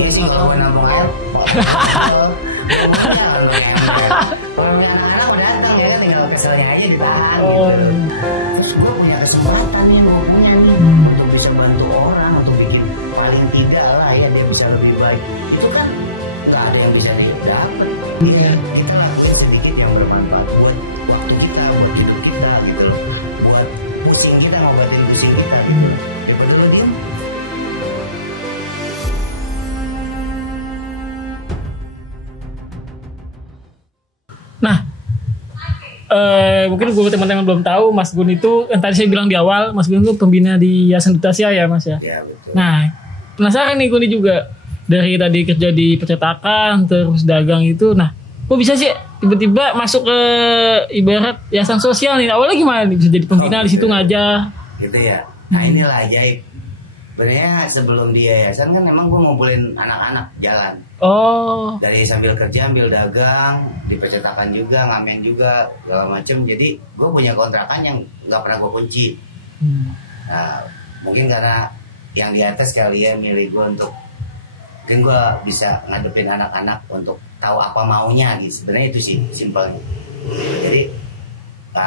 Iya sih kalau gua nampung air, kok gua pegel, gua ngunjal kan pakai ember. Kalau pakai anak-anak mau datang ya kan, tinggal keselnya aja ditahan gitu. Terus gua punya kesempatan nih yang gua punya nih untuk bisa bantu orang, untuk bikin paling tidak lah ya dia bisa lebih baik. Itu kan nggak ada yang bisa didapet. Ya kita lakuin sedikit yang bermanfaat buat waktu kita, buat hidup kita gitu loh, buat pusing kita, ngobatin pusing kita gitu loh. Daripada lu diem. Nah, mungkin buat teman-teman belum tahu, Mas Gun itu yang tadi saya bilang di awal, Mas Gun itu pembina di Yayasan Duta Asia ya, Mas ya. Ya betul. Nah, penasaran nih Gun juga dari tadi kerja di percetakan terus dagang itu, nah, kok bisa sih tiba-tiba masuk ke ibarat yayasan sosial nih? Awalnya gimana nih bisa jadi pembina gitu di situ ya. ngajar? Gitu ya. Nah inilah ajaib. Sebenarnya sebelum di yayasan kan memang gue ngumpulin anak-anak jalan. Oh. Dari sambil kerja, sambil dagang, di percetakan juga, ngamen juga, segala macem. Jadi gue punya kontrakan yang nggak pernah gue kunci. Nah mungkin karena yang di atas kali ya milih gue untuk, mungkin gue bisa ngadepin anak-anak untuk tahu apa maunya gitu. Sebenarnya itu sih simpelnya. Jadi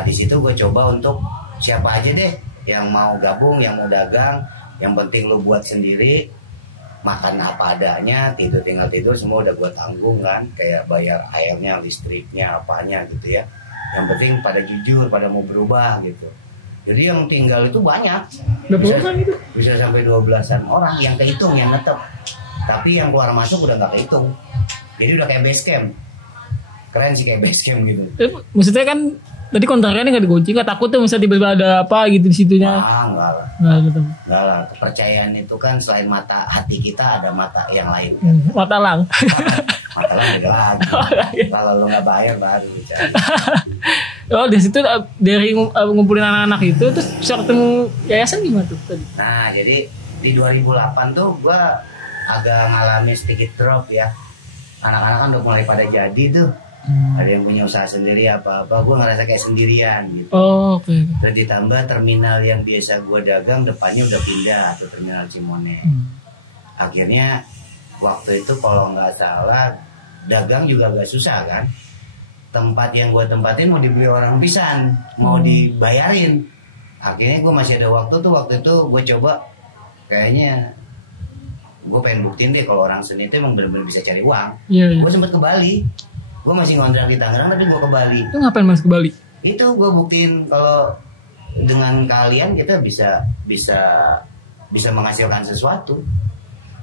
di situ gue coba untuk siapa aja deh yang mau gabung, yang mau dagang. Yang penting lo buat sendiri, makan apa adanya, tinggal tidur, semua udah gua tanggung kan. Kayak bayar airnya, listriknya, apanya gitu ya. Yang penting pada jujur, pada mau berubah gitu. Jadi yang tinggal itu banyak. Bisa sampai 12-an orang yang kehitung, yang netep. Tapi yang keluar masuk udah nggak kehitung. Jadi udah kayak base camp. Keren sih kayak base camp gitu. Maksudnya kan tadi kontrakannya nggak dikunci, nggak takut tuh misalnya tiba-tiba ada apa gitu di situnya? Wah enggak lah. Nggak gitu. Enggak lah. Kepercayaan itu kan selain mata hati kita ada mata yang lain kan. Mata lang. Mata lang beda lagi. Kalau lu nggak bayar baru lu cari. Oh di situ dari ngumpulin anak-anak itu terus bisa ketemu yayasan gimana tuh tadi? Nah jadi di 2008 tuh gue agak ngalamin sedikit drop ya. Anak-anak kan udah mulai pada jadi tuh. Ada yang punya usaha sendiri apa-apa, gue ngerasa kayak sendirian gitu. Oh, okay. Terus ditambah terminal yang biasa gue dagang depannya udah pindah tuh, terminal Cimone. Akhirnya waktu itu kalau nggak salah dagang juga agak susah kan. Tempat yang gue tempatin mau dibeli orang pisan, mau dibayarin. Akhirnya gue masih ada waktu itu gue coba kayaknya gue pengen buktiin deh kalau orang seni itu emang bener-bener bisa cari uang. Gue sempet ke Bali. Gue masih ngontrak di Tangerang tapi gue ke Bali. Itu ngapain Mas ke Bali? Itu gue buktiin kalau dengan kalian kita bisa menghasilkan sesuatu.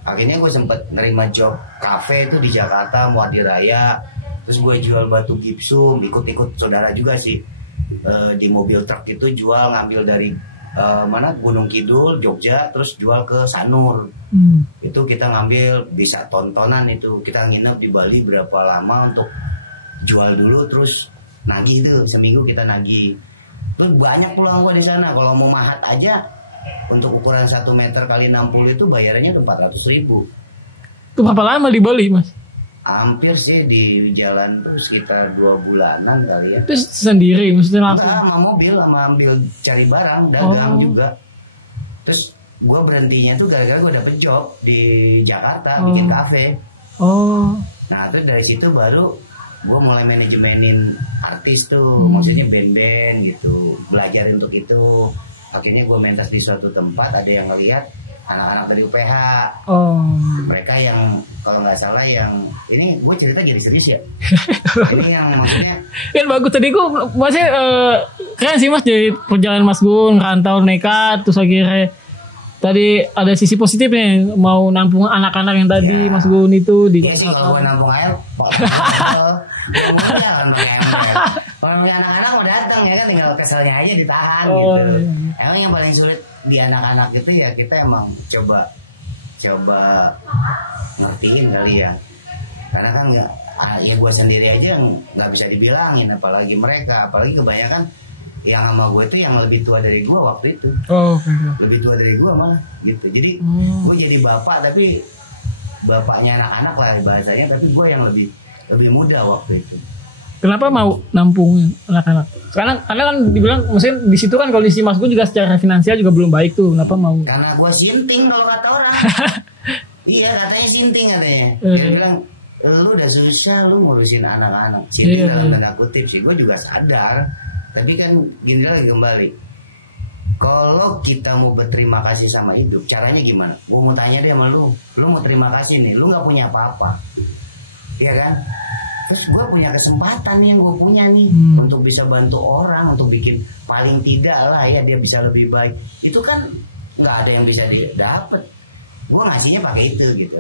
Akhirnya gue sempet nerima job cafe itu di Jakarta, Muadi Raya. Terus gue jual batu gipsum, ikut saudara juga sih. Di mobil truk itu jual, ngambil dari mana Gunung Kidul, Jogja, terus jual ke Sanur. Itu kita ngambil bisa tontonan itu. Kita nginep di Bali berapa lama untuk jual dulu, terus nagih itu seminggu kita nagih. Terus banyak peluang gua di sana. Kalau mau mahat aja untuk ukuran 1 meter kali 60 itu bayarannya udah 400.000. Itu berapa lama di Bali Mas? Hampir sih di jalan tuh sekitar 2 bulanan kali ya. Terus sendiri maksudnya? Enggak, sama mobil, sama ambil cari barang, dagang juga. Terus gue berhentinya tuh gara-gara gue dapet job di Jakarta bikin kafe. Nah terus dari situ baru gue mulai manajemenin artis tuh, maksudnya band-band gitu, belajar untuk itu. Akhirnya gue mentas di suatu tempat, ada yang ngelihat anak-anak dari UPH. Mereka yang kalau nggak salah yang ini gue cerita jadi serius ya. Ini yang maksudnya kan bagus tadi gue masih keren sih Mas dari perjalanan Mas Gun rantau nekat terus akhirnya tadi ada sisi positifnya mau nampung anak-anak yang tadi ya. Mas Gun itu iya sih kalau gue nampung air kok gue pegel, gue ngunjal kan pakai ember. Kalau anak-anak mau datang ya kan, tinggal keselnya aja ditahan gitu. Emang yang paling sulit di anak-anak itu ya kita emang coba ngertiin kali ya, karena kan nggak ya gue sendiri aja nggak bisa dibilangin, apalagi mereka, apalagi kebanyakan yang sama gue itu yang lebih tua dari gue waktu itu. Lebih tua dari gue malah gitu. Jadi gue jadi bapak tapi bapaknya anak-anak lah bahasanya, tapi gue yang lebih muda waktu itu. Kenapa mau nampung anak-anak? Karena kan dibilang, maksudnya di situ kan kondisi Mas Gun juga secara finansial juga belum baik tuh. Kenapa mau? Karena gue sinting kalau kata orang. Iya katanya sinting katanya. Dia bilang lu udah susah lu ngurusin anak-anak. Sinting dalam tanda kutip sih. Gue juga sadar. Tapi kan gini lagi kembali. Kalau kita mau berterima kasih sama hidup, caranya gimana? Gue mau tanya deh sama lu. Lu mau terima kasih nih. Lu nggak punya apa-apa. Iya kan? Terus gue punya kesempatan nih yang gue punya nih untuk bisa bantu orang, untuk bikin paling tidak lah ya dia bisa lebih baik. Itu kan nggak ada yang bisa didapet. Gue ngasihnya pakai itu gitu.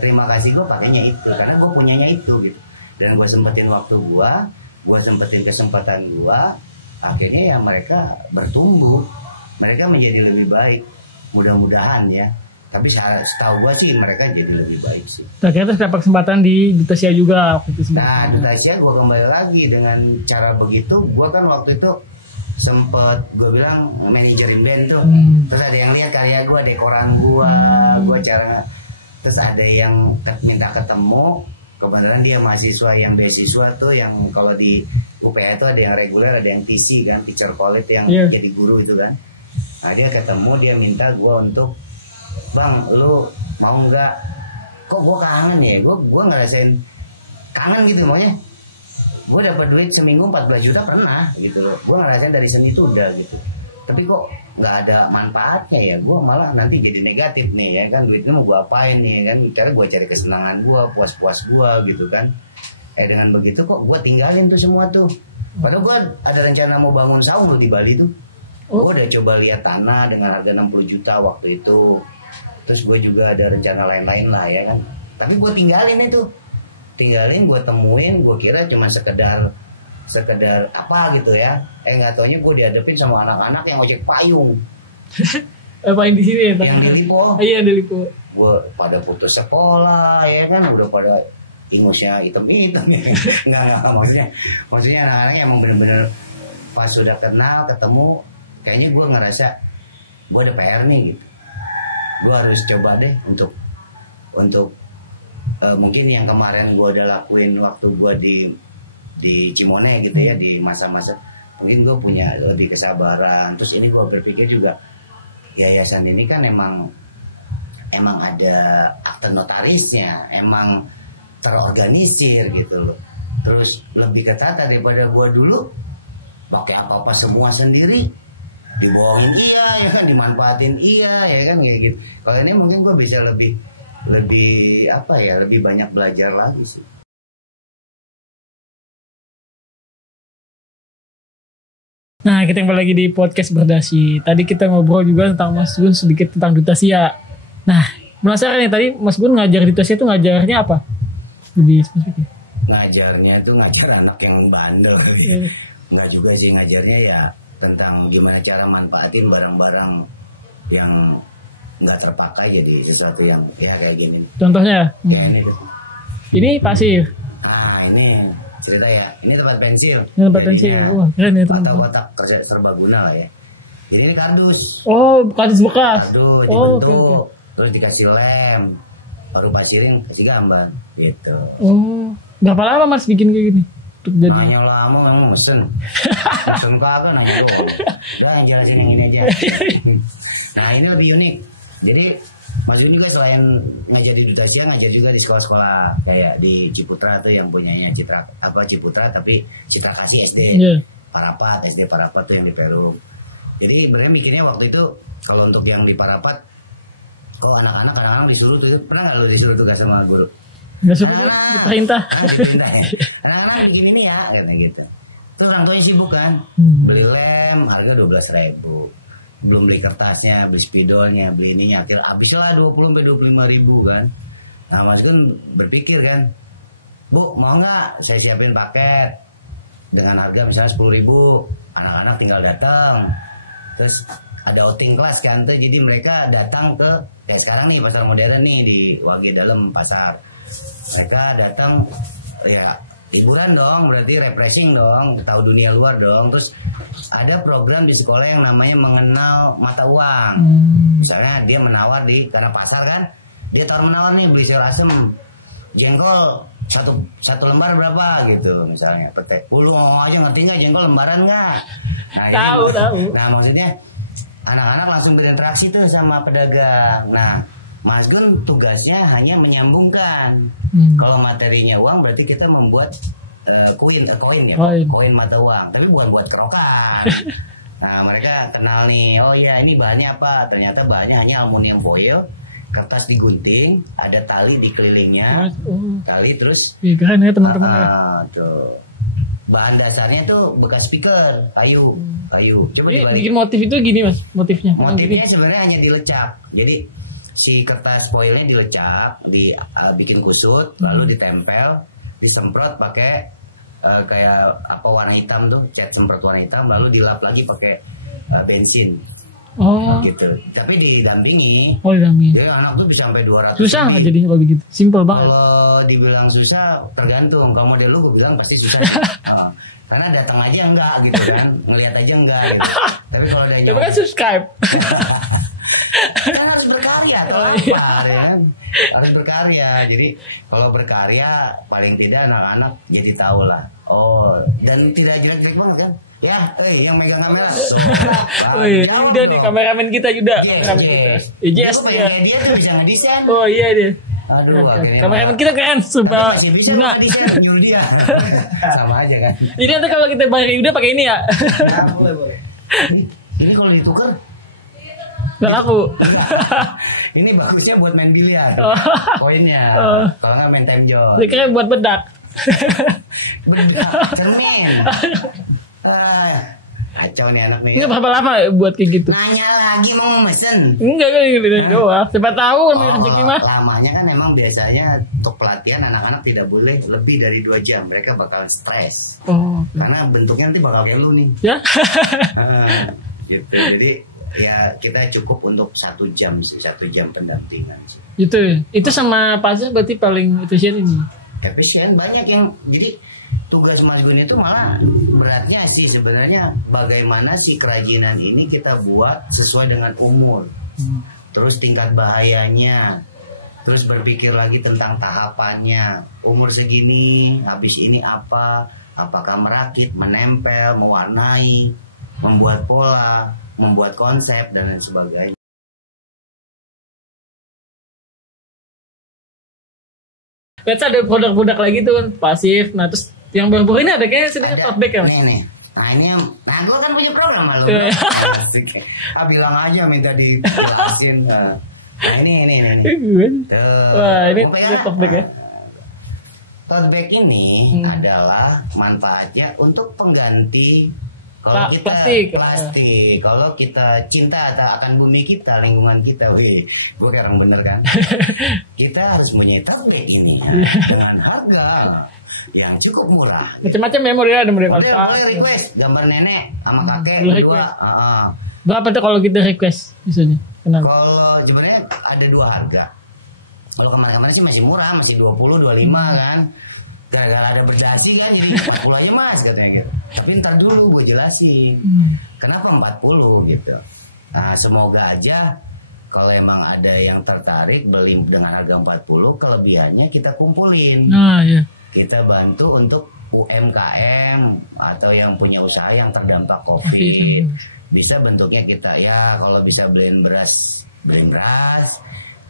Terima kasih gue pakainya itu karena gue punyanya itu gitu. Dan gue sempetin waktu gue sempetin kesempatan gue. Akhirnya ya mereka bertumbuh, mereka menjadi lebih baik. Mudah-mudahan ya. Tapi setahu gue sih mereka jadi lebih baik sih. Nah, kita dapat kesempatan di Duta Asia juga. Nah, Duta Asia gue kembali lagi dengan cara begitu. Gue kan waktu itu sempet gue bilang manajerin band tuh. Terus ada yang lihat karya gue, dekoran gue cara. Terus ada yang minta ketemu. Kebetulan dia mahasiswa yang beasiswa tuh, yang kalau di UPH itu ada yang reguler, ada yang TC kan, teacher college yang jadi guru itu kan. Nah dia ketemu, dia minta gue untuk, bang lu mau nggak? Kok gue kangen ya? Gue ngerasain kangen gitu maunya. Gue dapat duit seminggu 14 juta pernah gitu loh. Gue ngerasain dari seni itu udah gitu. Tapi kok nggak ada manfaatnya ya? Gue malah nanti jadi negatif nih ya kan. Duitnya mau gue apain nih kan? Cara gue cari kesenangan gue, puas-puas gue gitu kan. Dengan begitu kok gue tinggalin tuh semua tuh. Padahal gue ada rencana mau bangun saung loh di Bali tuh. Gue udah coba lihat tanah dengan harga 60 juta waktu itu. Terus gue juga ada rencana lain-lain lah ya kan. Tapi gue tinggalin itu. Tinggalin, gue temuin, gue kira cuma sekedar apa gitu ya. Nggak taunya gue dihadapin sama anak-anak yang ojek payung. Apa yang di sini ya? Yang di Lipo. Iya di Lipo. Gue pada putus sekolah ya kan, udah pada ingusnya hitam-hitam ya. Enggak maksudnya anak-anaknya emang bener-bener pas sudah kenal, ketemu, kayaknya gue ngerasa gue ada PR nih gitu. Gue harus coba deh untuk mungkin yang kemarin gue udah lakuin waktu gue di Cimone gitu ya, di masa-masa mungkin gue punya lebih kesabaran. Terus ini gue berpikir juga yayasan ini kan emang ada akte notarisnya, emang terorganisir gitu loh. Terus lebih ketata daripada gue dulu pakai apa-apa semua sendiri, dibohongin iya ya kan, dimanfaatin iya ya kan kayak gitu. Kalau ini mungkin gue bisa lebih apa ya, lebih banyak belajar lagi sih. Nah, kita kembali lagi di podcast Berdasi. Tadi kita ngobrol juga tentang Mas Gun sedikit tentang Duta Asia. Nah, penasaran nih, tadi Mas Gun ngajar di Duta Asia itu ngajarnya apa? Lebih spesifik. Ngajarnya tuh ngajar anak yang bandel kali ya. Enggak juga sih, ngajarnya ya tentang gimana cara manfaatin barang-barang yang nggak terpakai jadi sesuatu yang ya kayak gini nih. Contohnya? Ya ini tuh. Ini pasir. Ah ini cerita ya. Ini tempat pensil jadinya. Atau kotak kerja serbaguna lah ya. Jadi ini kardus. Oh kardus bekas. Kardus dibentuk. Terus dikasih lem. Baru pasirin kasih gambar gitu. Oh berapa lama Mas bikin kayak gini? Nanya lama memang mesen kagak, nanya doang. Udah yang jelasin yang ini aja. Nah ini lebih unik. Jadi Mas Gun juga selain ngajar di Duta Asia, ngajar juga di sekolah-sekolah kayak di Ciputra tuh yang punyanya Ciputra tapi Citra Kasih SD. Parapat SD Parapat tuh yang di Perum. Jadi sebenarnya mikirnya waktu itu kalau untuk yang di Parapat, kok anak-anak kadang-kadang disuruh tuh, pernah nggak lu disuruh tugas sama guru? Anak-anak, diperintah ya. Anak-anak bikin ini ya, katanya gitu. Terus orang tuanya sibuk kan, beli lem harga 12.000, belum beli kertasnya, beli spidolnya, beli ininya, akhir habislah 20-25 ribu kan. Nah Mas Gun berpikir kan, Bu mau nggak saya siapin paket dengan harga misalnya 10.000, anak-anak tinggal datang, terus ada outing kelas kan tuh, jadi mereka datang ke kayak sekarang nih pasar modern nih di Wage Dalam pasar. Mereka datang ya liburan dong, berarti refreshing dong, tahu dunia luar dong. Terus ada program di sekolah yang namanya mengenal mata uang. Misalnya dia menawar karena pasar kan, dia menawar nih beli sayur asem, jengkol satu lembar berapa gitu misalnya. Pete, lu aja ngerti nggak jengkol lembaran nggak? Nah jadi, nah maksudnya anak-anak langsung berinteraksi tuh sama pedagang. Nah Mas Gun tugasnya hanya menyambungkan. Kalau materinya uang berarti kita membuat koin ya, koin mata uang. Tapi bukan buat kerokan. Nah, mereka kenal nih, oh ya ini bahannya apa? Ternyata bahannya hanya aluminium foil, kertas digunting, ada tali di kelilingnya, tali terus. Iya keren ya teman-teman. Tuh. Bahan dasarnya tuh bekas speaker, kayu. Coba dibalik. Bikin motif itu gini mas, motifnya. Motifnya sebenarnya hanya dilecak. Jadi si kertas foilnya dilecak, dibikin kusut, lalu ditempel, disemprot pakai kayak apa warna hitam tuh, cat semprot warna hitam, lalu dilap lagi pakai bensin. Gitu. Tapi didampingi. Jadi anak tuh bisa sampai 200 susah lebih. Jadi kalau gitu. Simpel banget. Kalau dibilang susah tergantung. Kalau model lu gue bilang pasti susah sih. Karena datang aja enggak gitu kan. Ngelihat aja enggak gitu. Tapi kalau udah nyoba kan subscribe. Kan harus berkarya atau lapar ya kan. Harus berkarya. Jadi kalau berkarya paling tidak anak-anak jadi tahu lah. Oh, dan tidak jelek-jelek banget kan? Ya, yang megang kamera tuh, bang, jawab dong. Kameramen kita juga. Yes. Dia gue pengen kayak dia tuh bisa ngedesain. Oh iya dia. Aduh, akhirnya kameramen kita keren. Tapi masih bisa gue ngedesain, nyuruh dia. Sama aja kan. Jadi nanti kalau kita bayar udah pakai ini ya. Boleh. Ini kalau ditukar? Enggak. Ini bagusnya buat main biliar. Koinnya. Kalau nggak main time zone. Ini kayak buat bedak. Bedak, cermin. Kacau nih anak nih. Ini berapa lama buat kayak gitu? Nanya lagi mau mesen? Enggak doang. Siapa tahu. Kalau lamanya kan emang biasanya untuk pelatihan anak-anak tidak boleh lebih dari 2 jam. Mereka bakal stres. Karena bentuknya nanti bakal kayak lu nih. Ya. Gitu. Jadi ya kita cukup untuk 1 jam sih, 1 jam pendampingan sih. Itu sama pasir berarti paling efisien ini. Efisien banyak yang jadi. Tugas Mas Gun itu malah beratnya sih sebenarnya bagaimana si kerajinan ini kita buat sesuai dengan umur. Terus tingkat bahayanya. Terus berpikir lagi tentang tahapannya. Umur segini, habis ini apa? Apakah merakit, menempel, mewarnai, membuat pola, membuat konsep dan lain sebagainya. Kan ada produk-produk lagi tuh kan pasif. Nah terus yang baru-baru ini ada kayaknya ada ya? Nih. Nah ini, gue kan punya program malu bro. Asik. Bilang aja minta dijelasin. Nah ini. Tuh, mau pegang nggak? Tote bag ini adalah manfaatnya untuk pengganti. Kalau kita plastik, kalau kita cinta akan bumi kita, lingkungan kita, gue kayak orang bener kan? Kita harus punya tote bag ini dengan harga yang cukup murah. Macam-macam memori ada model boleh request gambar nenek sama kakek berdua. Berapa tuh kalau kita request misalnya? Kalau sebenarnya ada 2 harga. Kalau kemarin-kemarin sih masih murah, masih 20, 25 kan. Gara-gara ada berdasi kan jadi 40 aja mas katanya gitu. Tapi ntar dulu gue jelasin kenapa 40 gitu. Nah, semoga aja kalau emang ada yang tertarik beli dengan harga 40, kelebihannya kita kumpulin. Kita bantu untuk UMKM atau yang punya usaha yang terdampak COVID. Bisa bentuknya kita ya kalau bisa beliin beras.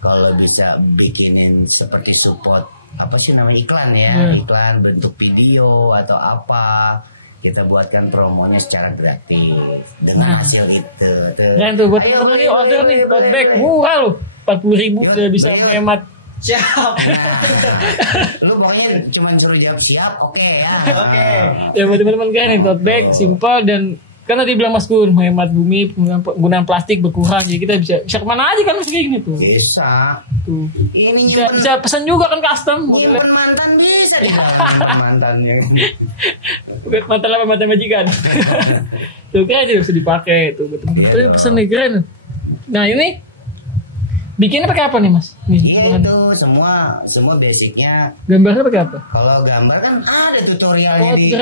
Kalau bisa bikinin seperti support apa sih namanya iklan ya, iklan bentuk video atau apa, kita buatkan promonya secara gratis dengan hasil itu tuh. Ayo beli. 40.000 bisa hemat. Siap. Nah, lu pokoknya cuma suruh jawab siap, oke ya. Ya teman-teman kan tote bag simple dan kan tadi bilang Mas Gun menghemat bumi, penggunaan plastik berkurang, jadi kita bisa kemana aja kan Mas gini tuh. Bisa. Ini nyimpen. Bisa pesan juga kan custom. Nyimpen mantan bisa di dalam nyimpen mantan ya kan. Mantan apa mantan majikan. Tuh kan juga bisa dipakai tuh. Iya dong. Pesan keren. Nah ini bikinnya pakai apa nih Mas? Iya itu semua basicnya. Gambarnya pakai apa? Kalau gambar kan ada tutorialnya di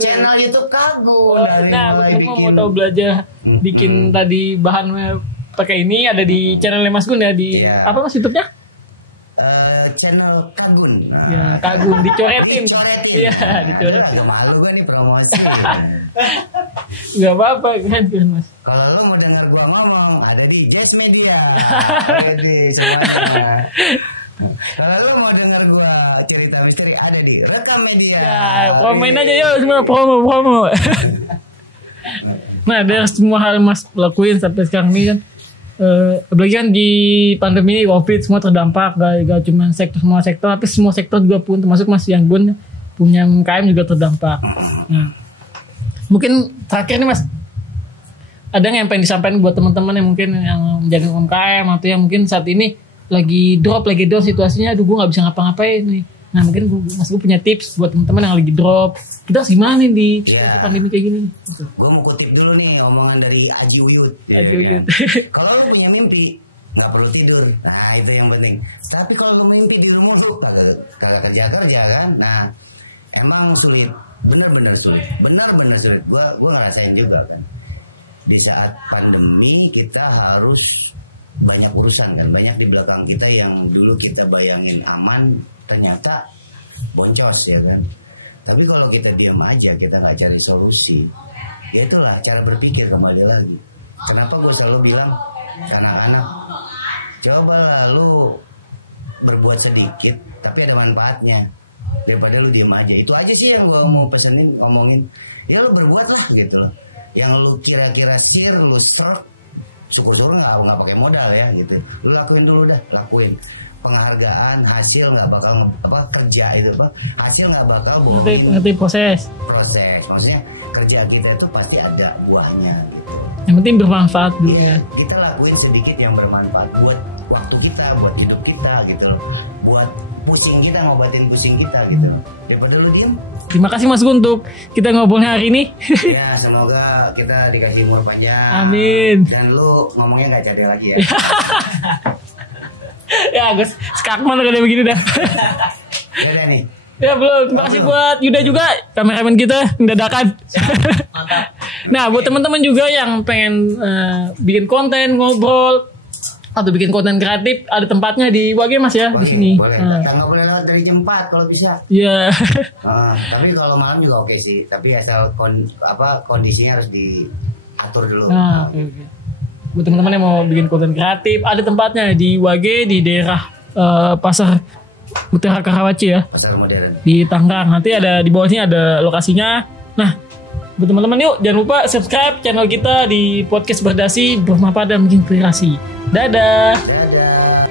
channel YouTube Kagun dari mulai bikin. Mau belajar bikin tadi bahannya pakai ini ada di channelnya Mas Gun ya di apa Mas YouTube-nya? Channel Kagun. Nah, Kagun dicoretin. Nah, aduh agak malu gue nih promosi. Gak apa-apa kan Mas. Kalau lo mau dengar gua ngomong, ada di Jazz Media. Ready semuanya. Kalau lo mau dengar gua cerita misteri, ada di Rekam Media. Komen aja yuk semua promo. Nah, dari semua hal Mas lakuin sampai sekarang ini kan, apalagi kan di pandemi ini COVID semua terdampak, gak cuma semua sektor, tapi semua sektor juga pun termasuk Mas yang pun punya UMKM juga terdampak. Mungkin terakhir nih Mas, ada nggak yang pengen disampaikan buat teman-teman yang mungkin yang menjadi UMKM atau yang mungkin saat ini lagi drop situasinya, aduh gue nggak bisa ngapa-ngapain nih. Nah mungkin Mas gue punya tips buat teman-teman yang lagi drop, kita harus gimana nih di pandemi kayak gini. Gue mau kutip dulu nih omongan dari Aji Uyut, ya kan. Kalau lu punya mimpi, nggak perlu tidur. Nah itu yang penting. Tapi kalau lu mimpi di rumah lu kagak kerja kan. Nah emang sulit. Bener-bener sulit. Gua ngerasain juga kan. Di saat pandemi kita harus banyak urusan kan. Banyak di belakang kita yang dulu kita bayangin aman, ternyata boncos ya kan. Tapi kalau kita diam aja, kita nggak cari solusi, ya itulah cara berpikir kembali lagi. Kenapa gue selalu bilang ke anak-anak, cobalah lu berbuat sedikit tapi ada manfaatnya. Daripada lu diem aja. Itu aja sih yang gue mau pesenin, ngomongin. Ya lu berbuat lah gitu loh. Yang lu kira-kira lu serk, syukur-syukur nggak pakai modal ya gitu. Lu lakuin dulu dah, lakuin. Penghargaan, hasil nggak bakal kerja itu apa? Hasil nggak bakal bohongin. Ngerti proses. Maksudnya kerja kita itu pasti ada buahnya gitu. Yang penting bermanfaat. Iya, kita lakuin sedikit yang bermanfaat buat waktu kita, buat hidup kita gitu loh. Buat pusing kita, ngobatin pusing kita gitu loh. Daripada lu diem. Terima kasih Mas Gun untuk kita ngobrolnya hari ini. Ya semoga kita dikasih umur panjang. Amin. Dan lu ngomongnya gak cadel lagi ya. Ya guys, sekarang mana kayak begini dah. Ya udah nih. Ya belum. Terima kasih buat Yuda juga, kameramen kita mendadakan. Mantap. Nah buat teman-teman juga yang pengen bikin konten, ngobrol atau bikin konten kreatif, ada tempatnya di Wage Mas ya. Wage, boleh. Nggak boleh lewat dari jam 4 kalau bisa. Iya. Tapi kalau malam juga oke sih. Tapi asal kondisinya harus diatur dulu. Gitu. Buat teman-teman yang mau bikin konten kreatif, ada tempatnya di Wage di daerah Pasar Mutiara Karawaci ya. Pasar modern. Di Tangerang. Nanti ada di bawah sini ada lokasinya. Nah, buat teman-teman yuk jangan lupa subscribe channel kita di podcast Berdasi, bermanfaat dan menginspirasi. Dadah. Dadah.